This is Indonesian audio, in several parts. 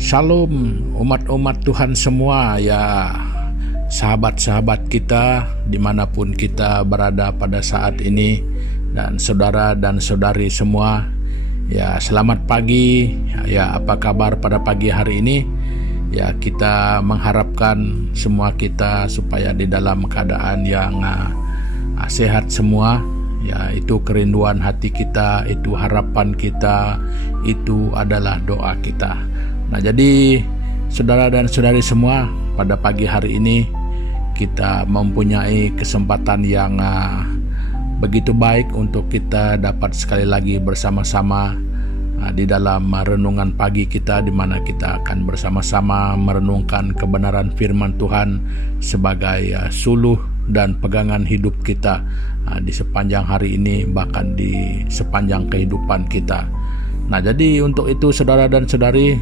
Shalom umat-umat Tuhan semua ya, sahabat-sahabat kita dimanapun kita berada pada saat ini, dan saudara dan saudari semua ya, selamat pagi ya. Apa kabar pada pagi hari ini ya? Kita mengharapkan semua kita supaya di dalam keadaan yang sehat semua ya. Itu kerinduan hati kita, itu harapan kita, itu adalah doa kita. Nah, jadi saudara dan saudari semua, pada pagi hari ini kita mempunyai kesempatan yang begitu baik untuk kita dapat sekali lagi bersama-sama di dalam renungan pagi kita, di mana kita akan bersama-sama merenungkan kebenaran firman Tuhan sebagai suluh dan pegangan hidup kita di sepanjang hari ini, bahkan di sepanjang kehidupan kita. Nah, jadi untuk itu saudara dan saudari,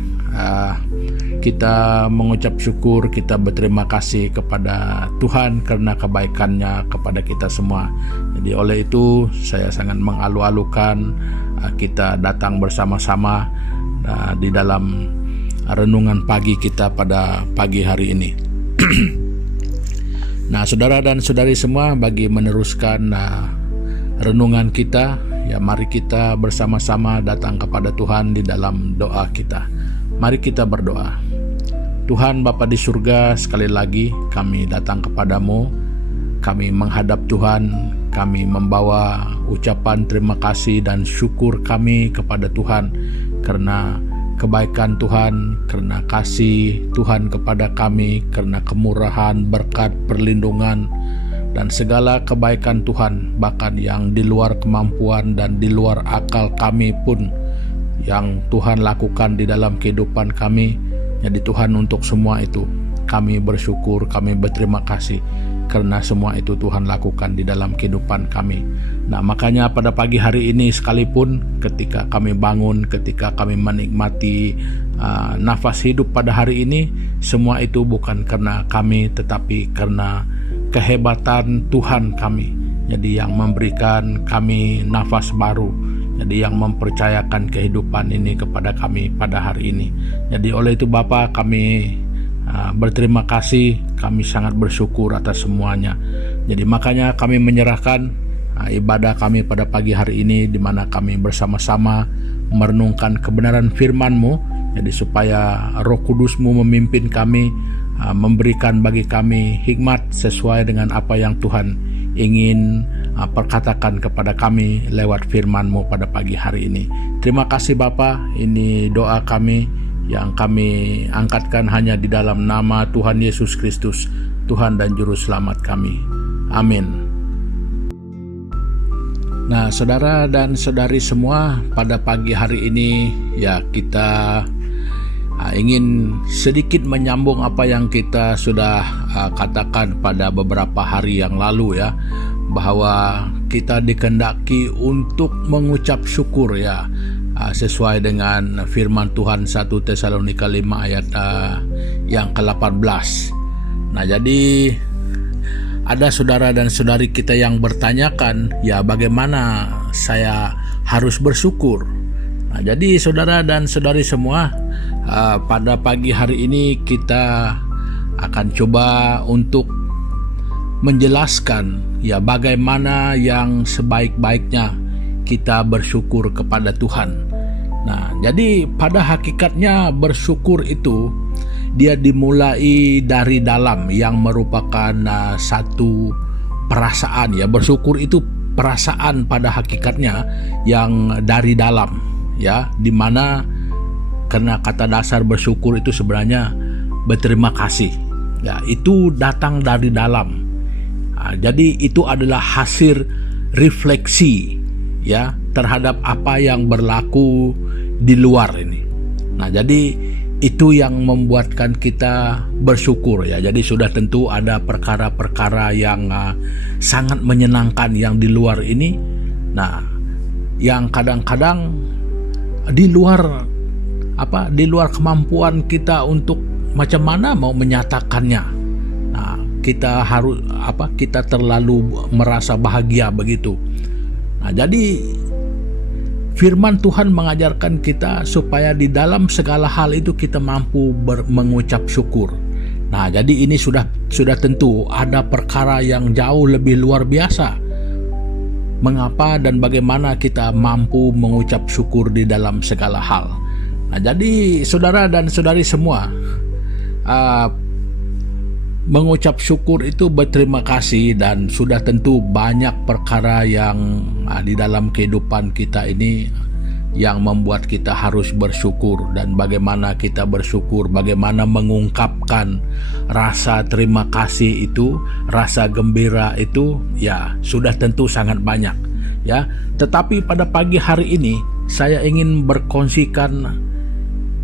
kita mengucap syukur, kita berterima kasih kepada Tuhan karena kebaikannya kepada kita semua. Jadi oleh itu saya sangat mengalu-alukan kita datang bersama-sama di dalam renungan pagi kita pada pagi hari ini. Nah, saudara dan saudari semua, bagi meneruskan renungan kita ya, mari kita bersama-sama datang kepada Tuhan di dalam doa kita. Mari kita berdoa. Tuhan Bapa di surga, sekali lagi kami datang kepadamu. Kami menghadap Tuhan, kami membawa ucapan terima kasih dan syukur kami kepada Tuhan karena kebaikan Tuhan, karena kasih Tuhan kepada kami, karena kemurahan, berkat, perlindungan, dan segala kebaikan Tuhan, bahkan yang di luar kemampuan dan di luar akal kami pun, yang Tuhan lakukan di dalam kehidupan kami. Jadi Tuhan, untuk semua itu kami bersyukur, kami berterima kasih karena semua itu Tuhan lakukan di dalam kehidupan kami. Nah, makanya pada pagi hari ini sekalipun ketika kami bangun, ketika kami menikmati nafas hidup pada hari ini, semua itu bukan karena kami, tetapi karena kehebatan Tuhan kami. Jadi yang memberikan kami nafas baru, jadi yang mempercayakan kehidupan ini kepada kami pada hari ini. Jadi oleh itu Bapa, kami berterima kasih, kami sangat bersyukur atas semuanya. Jadi makanya kami menyerahkan ibadah kami pada pagi hari ini, di mana kami bersama-sama merenungkan kebenaran firman-Mu. Jadi supaya Roh Kudus-Mu memimpin kami, memberikan bagi kami hikmat sesuai dengan apa yang Tuhan ingin perkatakan kepada kami lewat firman-Mu pada pagi hari ini. Terima kasih Bapa, ini doa kami yang kami angkatkan hanya di dalam nama Tuhan Yesus Kristus, Tuhan dan Juru Selamat kami. Amin. Nah, saudara dan saudari semua, pada pagi hari ini ya, kita ingin sedikit menyambung apa yang kita sudah katakan pada beberapa hari yang lalu ya, bahwa kita dikehendaki untuk mengucap syukur ya, sesuai dengan firman Tuhan 1 Tesalonika 5 ayat yang ke-18. Nah, jadi ada saudara dan saudari kita yang bertanyakan, ya bagaimana saya harus bersyukur? Nah, jadi saudara dan saudari semua, pada pagi hari ini kita akan coba untuk menjelaskan ya bagaimana yang sebaik-baiknya kita bersyukur kepada Tuhan. Nah, jadi pada hakikatnya bersyukur itu dia dimulai dari dalam, yang merupakan satu perasaan ya. Bersyukur itu perasaan pada hakikatnya yang dari dalam ya, dimana karena kata dasar bersyukur itu sebenarnya berterima kasih ya, itu datang dari dalam. Jadi itu adalah hasil refleksi ya terhadap apa yang berlaku di luar ini. Nah, jadi itu yang membuatkan kita bersyukur ya. Jadi sudah tentu ada perkara-perkara yang sangat menyenangkan yang di luar ini. Nah, yang kadang-kadang di luar kemampuan kita untuk macam mana mau menyatakannya. Nah, kita terlalu merasa bahagia begitu. Nah, jadi Firman Tuhan mengajarkan kita supaya di dalam segala hal itu kita mampu mengucap syukur. Nah, jadi ini sudah tentu ada perkara yang jauh lebih luar biasa. Mengapa dan bagaimana kita mampu mengucap syukur di dalam segala hal. Nah, jadi saudara dan saudari semua, mengucap syukur itu berterima kasih, dan sudah tentu banyak perkara yang di dalam kehidupan kita ini yang membuat kita harus bersyukur. Dan bagaimana kita bersyukur, bagaimana mengungkapkan rasa terima kasih itu, rasa gembira itu, ya sudah tentu sangat banyak ya. Tetapi pada pagi hari ini saya ingin berkongsikan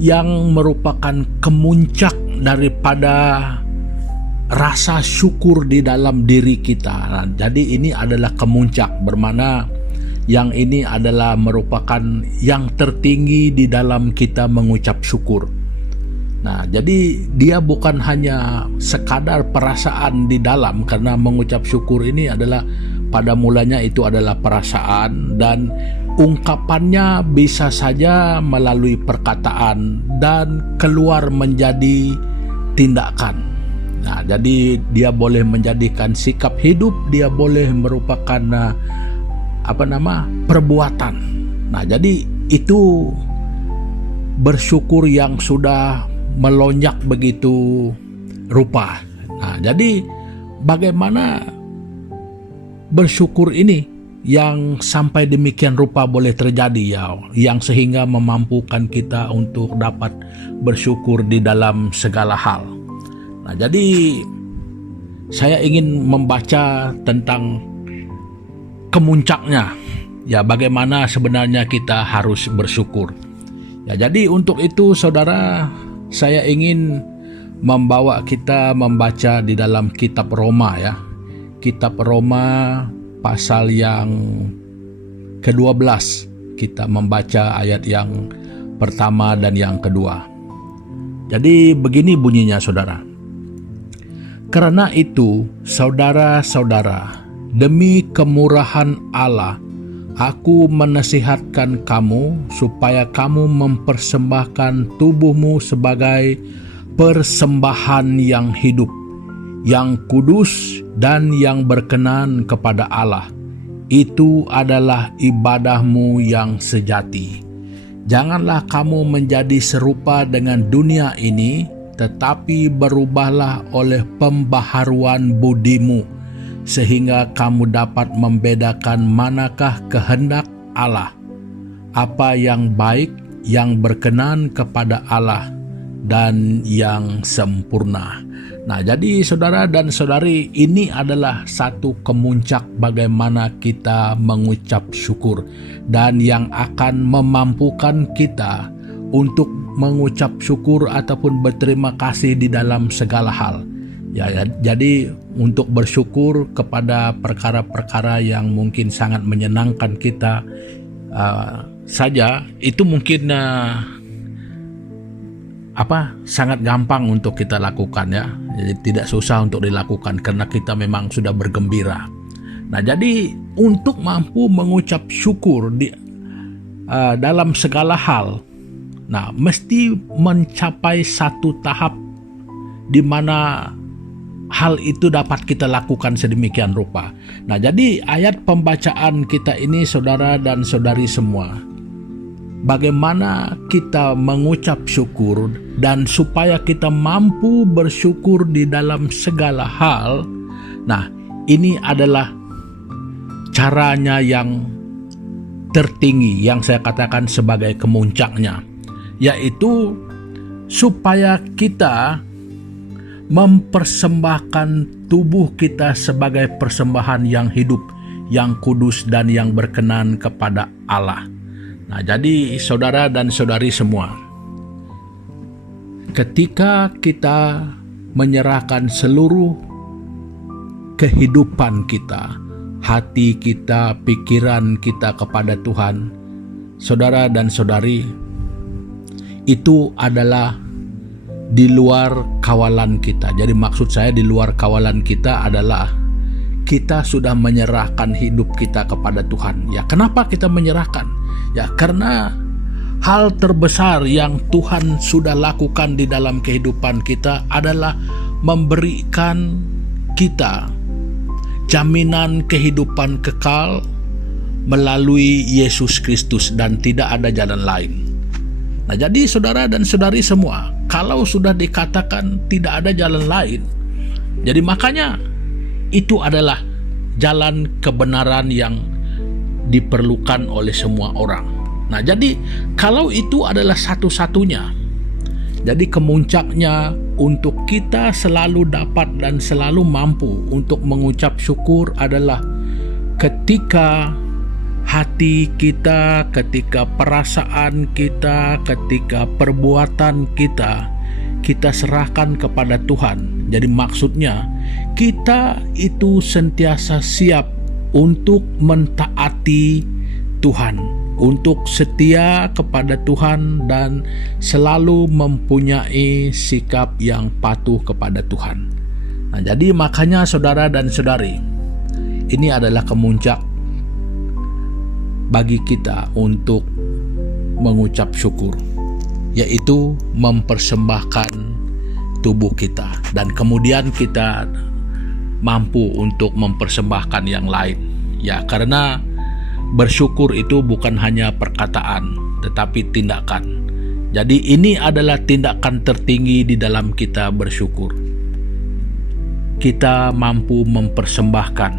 yang merupakan kemuncak daripada rasa syukur di dalam diri kita. Nah, jadi ini adalah kemuncak, bermana yang ini adalah merupakan yang tertinggi di dalam kita mengucap syukur. Nah, jadi dia bukan hanya sekadar perasaan di dalam, karena mengucap syukur ini adalah pada mulanya itu adalah perasaan, dan ungkapannya bisa saja melalui perkataan dan keluar menjadi tindakan. Nah, jadi dia boleh menjadikan sikap hidup, dia boleh merupakan perbuatan. Nah, jadi itu bersyukur yang sudah melonjak begitu rupa. Nah, jadi bagaimana bersyukur ini yang sampai demikian rupa boleh terjadi ya, yang sehingga memampukan kita untuk dapat bersyukur di dalam segala hal. Nah, jadi saya ingin membaca tentang kemuncaknya, ya bagaimana sebenarnya kita harus bersyukur. Ya, jadi untuk itu saudara, saya ingin membawa kita membaca di dalam kitab Roma ya. Kitab Roma pasal yang ke-12. Kita membaca ayat yang pertama dan yang kedua. Jadi begini bunyinya saudara. Karena itu, saudara-saudara, demi kemurahan Allah, aku menasihatkan kamu supaya kamu mempersembahkan tubuhmu sebagai persembahan yang hidup, yang kudus dan yang berkenan kepada Allah. Itu adalah ibadahmu yang sejati. Janganlah kamu menjadi serupa dengan dunia ini, tetapi berubahlah oleh pembaharuan budimu, sehingga kamu dapat membedakan manakah kehendak Allah, apa yang baik, yang berkenan kepada Allah, dan yang sempurna. Nah, jadi saudara dan saudari, ini adalah satu kemuncak bagaimana kita mengucap syukur, dan yang akan memampukan kita untuk mengucap syukur ataupun berterima kasih di dalam segala hal. Ya, jadi untuk bersyukur kepada perkara-perkara yang mungkin sangat menyenangkan kita saja, itu mungkin sangat gampang untuk kita lakukan ya. Jadi tidak susah untuk dilakukan karena kita memang sudah bergembira. Nah, jadi untuk mampu mengucap syukur di dalam segala hal, nah mesti mencapai satu tahap di mana hal itu dapat kita lakukan sedemikian rupa. Nah, jadi ayat pembacaan kita ini saudara dan saudari semua, bagaimana kita mengucap syukur dan supaya kita mampu bersyukur di dalam segala hal. Nah, ini adalah caranya yang tertinggi, yang saya katakan sebagai kemuncaknya, yaitu supaya kita mempersembahkan tubuh kita sebagai persembahan yang hidup, yang kudus dan yang berkenan kepada Allah. Nah, jadi saudara dan saudari semua, ketika kita menyerahkan seluruh kehidupan kita, hati kita, pikiran kita kepada Tuhan, saudara dan saudari, itu adalah di luar kawalan kita. Jadi maksud saya di luar kawalan kita adalah kita sudah menyerahkan hidup kita kepada Tuhan. Ya, kenapa kita menyerahkan? Ya, karena hal terbesar yang Tuhan sudah lakukan di dalam kehidupan kita adalah memberikan kita jaminan kehidupan kekal melalui Yesus Kristus, dan tidak ada jalan lain. Nah, jadi saudara dan saudari semua, kalau sudah dikatakan tidak ada jalan lain, jadi makanya itu adalah jalan kebenaran yang diperlukan oleh semua orang. Nah, jadi kalau itu adalah satu-satunya, jadi kemuncaknya untuk kita selalu dapat dan selalu mampu untuk mengucap syukur adalah ketika hati kita, ketika perasaan kita, ketika perbuatan kita, kita serahkan kepada Tuhan. Jadi maksudnya kita itu sentiasa siap untuk mentaati Tuhan, untuk setia kepada Tuhan, dan selalu mempunyai sikap yang patuh kepada Tuhan. Nah, jadi makanya saudara dan saudari, ini adalah kemuncak bagi kita untuk mengucap syukur, yaitu mempersembahkan tubuh kita, dan kemudian kita mampu untuk mempersembahkan yang lain. Ya, karena bersyukur itu bukan hanya perkataan, tetapi tindakan. Jadi ini adalah tindakan tertinggi di dalam kita bersyukur. Kita mampu mempersembahkan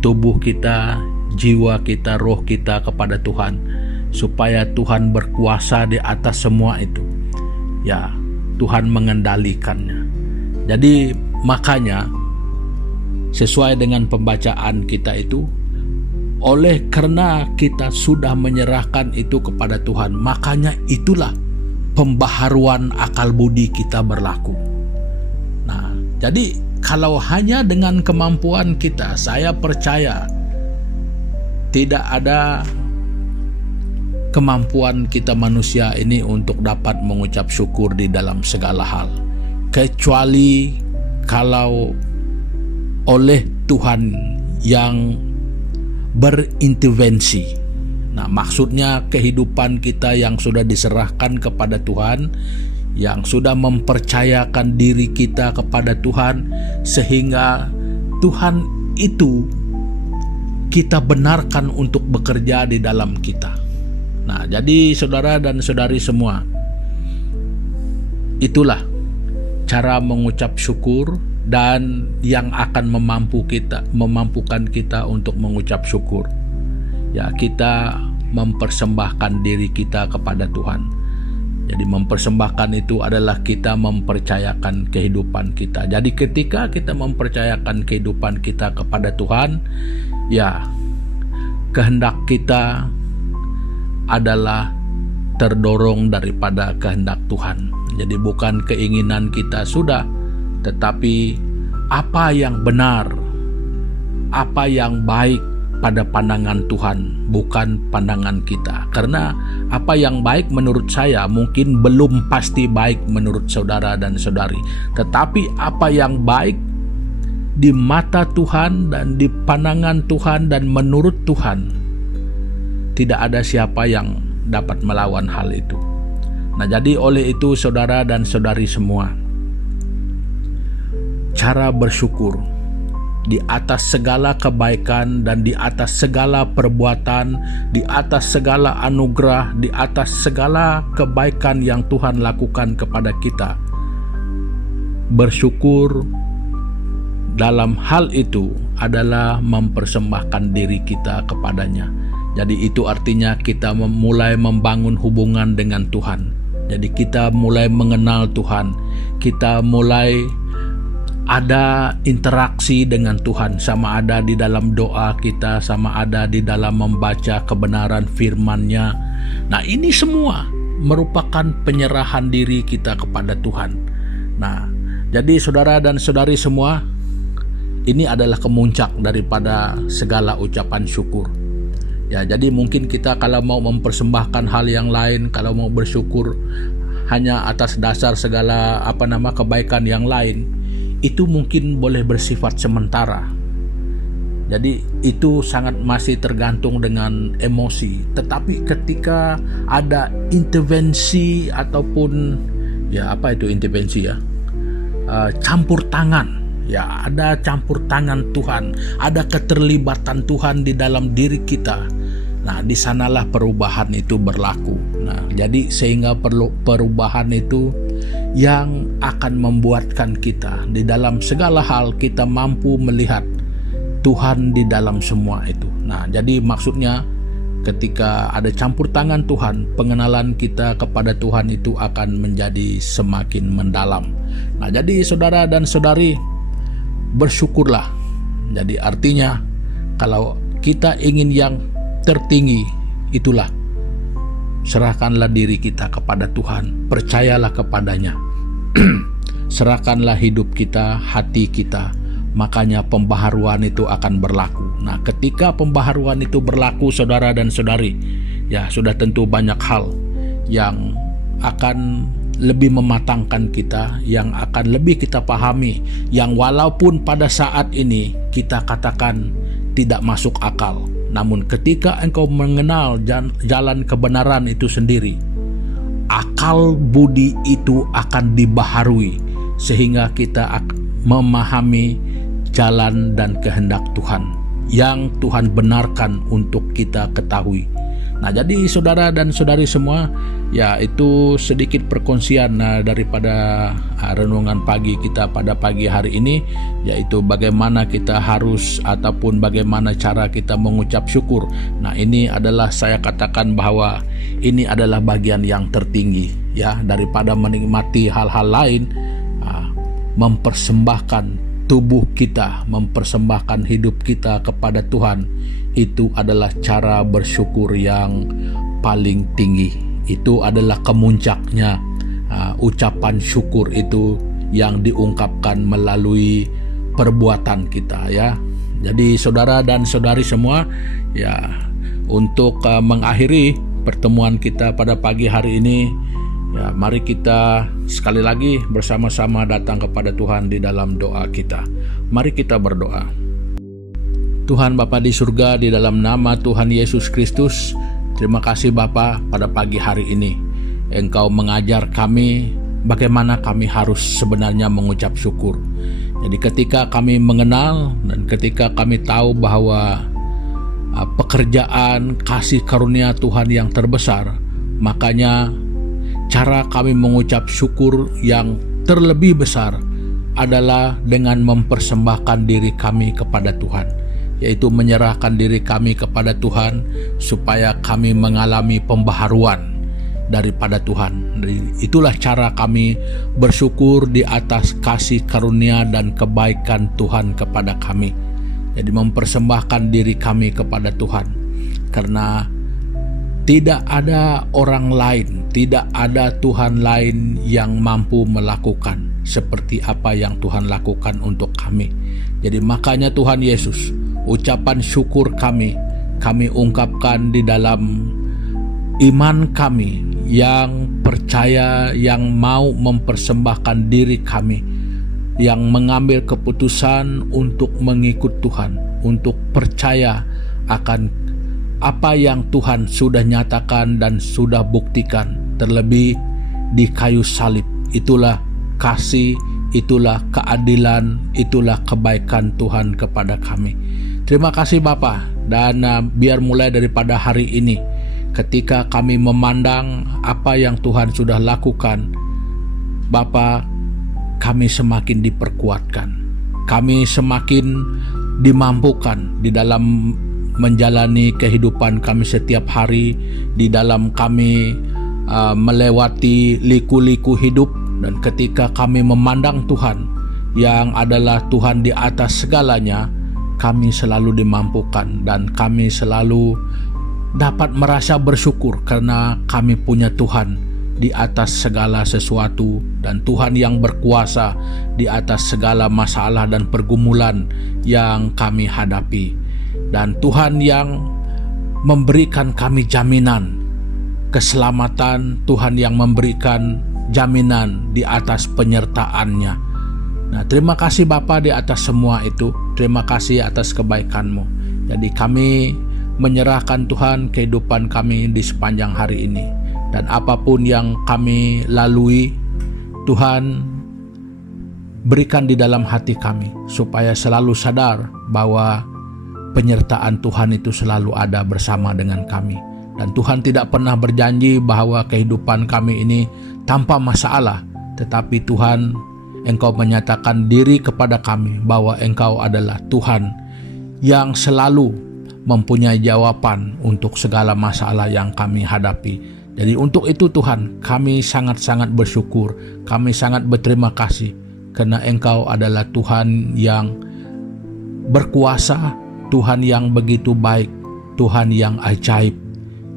tubuh kita, jiwa kita, roh kita kepada Tuhan, supaya Tuhan berkuasa di atas semua itu. Ya, Tuhan mengendalikannya. Jadi makanya sesuai dengan pembacaan kita itu, oleh karena kita sudah menyerahkan itu kepada Tuhan, makanya itulah pembaharuan akal budi kita berlaku. Nah, jadi kalau hanya dengan kemampuan kita, saya percaya tidak ada kemampuan kita manusia ini untuk dapat mengucap syukur di dalam segala hal, kecuali kalau oleh Tuhan yang berintervensi. Nah, maksudnya kehidupan kita yang sudah diserahkan kepada Tuhan, yang sudah mempercayakan diri kita kepada Tuhan, sehingga Tuhan itu kita benarkan untuk bekerja di dalam kita. Nah, jadi saudara dan saudari semua, itulah cara mengucap syukur dan yang akan memampukan kita untuk mengucap syukur. Ya, kita mempersembahkan diri kita kepada Tuhan. Jadi mempersembahkan itu adalah kita mempercayakan kehidupan kita. Jadi ketika kita mempercayakan kehidupan kita kepada Tuhan, ya, kehendak kita adalah terdorong daripada kehendak Tuhan. Jadi bukan keinginan kita sudah, tetapi apa yang benar, apa yang baik pada pandangan Tuhan, bukan pandangan kita. Karena apa yang baik menurut saya mungkin belum pasti baik menurut saudara dan saudari, tetapi apa yang baik di mata Tuhan dan di pandangan Tuhan dan menurut Tuhan, tidak ada siapa yang dapat melawan hal itu. Nah, jadi oleh itu saudara dan saudari semua, cara bersyukur di atas segala kebaikan dan di atas segala perbuatan, di atas segala anugerah, di atas segala kebaikan yang Tuhan lakukan kepada kita, bersyukur dalam hal itu adalah mempersembahkan diri kita kepadanya. Jadi itu artinya kita mulai membangun hubungan dengan Tuhan. Jadi kita mulai mengenal Tuhan, kita mulai ada interaksi dengan Tuhan, sama ada di dalam doa kita, sama ada di dalam membaca kebenaran firman-Nya. Nah, ini semua merupakan penyerahan diri kita kepada Tuhan. Nah, jadi saudara dan saudari semua, ini adalah kemuncak daripada segala ucapan syukur. Ya, jadi mungkin kita kalau mau mempersembahkan hal yang lain, kalau mau bersyukur hanya atas dasar segala kebaikan yang lain, itu mungkin boleh bersifat sementara. Jadi itu sangat masih tergantung dengan emosi. Tetapi ketika ada intervensi ataupun apa itu intervensi campur tangan, ada campur tangan Tuhan, ada keterlibatan Tuhan di dalam diri kita. Nah, di sanalah perubahan itu berlaku. Nah, jadi sehingga perubahan itu yang akan membuatkan kita di dalam segala hal kita mampu melihat Tuhan di dalam semua itu. Nah, jadi maksudnya ketika ada campur tangan Tuhan, pengenalan kita kepada Tuhan itu akan menjadi semakin mendalam. Nah, jadi saudara dan saudari, bersyukurlah. Jadi artinya kalau kita ingin yang tertinggi, itulah serahkanlah diri kita kepada Tuhan, percayalah kepadanya. Serahkanlah hidup kita, hati kita, makanya pembaharuan itu akan berlaku. Nah, ketika pembaharuan itu berlaku, saudara dan saudari, sudah tentu banyak hal yang akan lebih mematangkan kita, yang akan lebih kita pahami, yang walaupun pada saat ini kita katakan tidak masuk akal, namun ketika engkau mengenal jalan kebenaran itu sendiri, akal budi itu akan dibaharui sehingga kita memahami jalan dan kehendak Tuhan yang Tuhan benarkan untuk kita ketahui. Nah, jadi saudara dan saudari semua, itu sedikit perkongsian daripada renungan pagi kita pada pagi hari ini, yaitu bagaimana kita harus ataupun bagaimana cara kita mengucap syukur. Nah, ini adalah saya katakan bahwa ini adalah bagian yang tertinggi daripada menikmati hal-hal lain. Mempersembahkan tubuh kita, mempersembahkan hidup kita kepada Tuhan, itu adalah cara bersyukur yang paling tinggi. Itu adalah kemuncaknya ucapan syukur itu yang diungkapkan melalui perbuatan kita Jadi saudara dan saudari semua, untuk mengakhiri pertemuan kita pada pagi hari ini, mari kita sekali lagi bersama-sama datang kepada Tuhan di dalam doa kita. Mari kita berdoa. Tuhan Bapa di surga, di dalam nama Tuhan Yesus Kristus, terima kasih Bapa pada pagi hari ini. Engkau mengajar kami bagaimana kami harus sebenarnya mengucap syukur. Jadi ketika kami mengenal dan ketika kami tahu bahwa pekerjaan kasih karunia Tuhan yang terbesar, makanya cara kami mengucap syukur yang terlebih besar adalah dengan mempersembahkan diri kami kepada Tuhan, yaitu menyerahkan diri kami kepada Tuhan supaya kami mengalami pembaharuan daripada Tuhan. Itulah cara kami bersyukur di atas kasih karunia dan kebaikan Tuhan kepada kami. Jadi mempersembahkan diri kami kepada Tuhan, karena tidak ada orang lain, tidak ada Tuhan lain yang mampu melakukan seperti apa yang Tuhan lakukan untuk kami. Jadi makanya Tuhan Yesus, ucapan syukur kami ungkapkan di dalam iman kami yang percaya, yang mau mempersembahkan diri kami, yang mengambil keputusan untuk mengikut Tuhan, untuk percaya akan apa yang Tuhan sudah nyatakan dan sudah buktikan, terlebih di kayu salib. Itulah kasih, itulah keadilan, itulah kebaikan Tuhan kepada kami. Terima kasih Bapa, dan biar mulai daripada hari ini, ketika kami memandang apa yang Tuhan sudah lakukan, Bapa, kami semakin diperkuatkan, kami semakin dimampukan di dalam menjalani kehidupan kami setiap hari, di dalam kami melewati liku-liku hidup. Dan ketika kami memandang Tuhan yang adalah Tuhan di atas segalanya, kami selalu dimampukan dan kami selalu dapat merasa bersyukur karena kami punya Tuhan di atas segala sesuatu, dan Tuhan yang berkuasa di atas segala masalah dan pergumulan yang kami hadapi. Dan Tuhan yang memberikan kami jaminan keselamatan, Tuhan yang memberikan jaminan di atas penyertaan-Nya. Nah, terima kasih Bapa di atas semua itu. Terima kasih atas kebaikan-Mu. Jadi kami menyerahkan Tuhan kehidupan kami di sepanjang hari ini. Dan apapun yang kami lalui, Tuhan berikan di dalam hati kami supaya selalu sadar bahwa penyertaan Tuhan itu selalu ada bersama dengan kami. Dan Tuhan tidak pernah berjanji bahwa kehidupan kami ini tanpa masalah, tetapi Tuhan, Engkau menyatakan diri kepada kami bahwa Engkau adalah Tuhan yang selalu mempunyai jawaban untuk segala masalah yang kami hadapi. Jadi untuk itu Tuhan, kami sangat-sangat bersyukur, kami sangat berterima kasih, karena Engkau adalah Tuhan yang berkuasa, Tuhan yang begitu baik, Tuhan yang ajaib.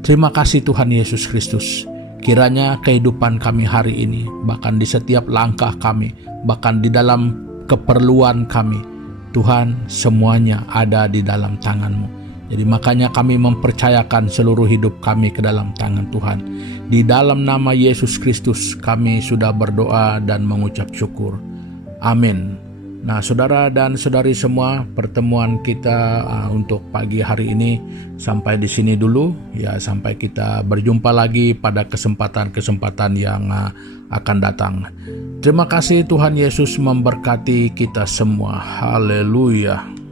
Terima kasih Tuhan Yesus Kristus. Kiranya kehidupan kami hari ini, bahkan di setiap langkah kami, bahkan di dalam keperluan kami, Tuhan, semuanya ada di dalam tangan-Mu. Jadi makanya kami mempercayakan seluruh hidup kami ke dalam tangan Tuhan. Di dalam nama Yesus Kristus kami sudah berdoa dan mengucap syukur. Amin. Nah, saudara dan saudari semua, pertemuan kita untuk pagi hari ini sampai di sini dulu. Ya, sampai kita berjumpa lagi pada kesempatan-kesempatan yang akan datang. Terima kasih, Tuhan Yesus memberkati kita semua. Haleluya.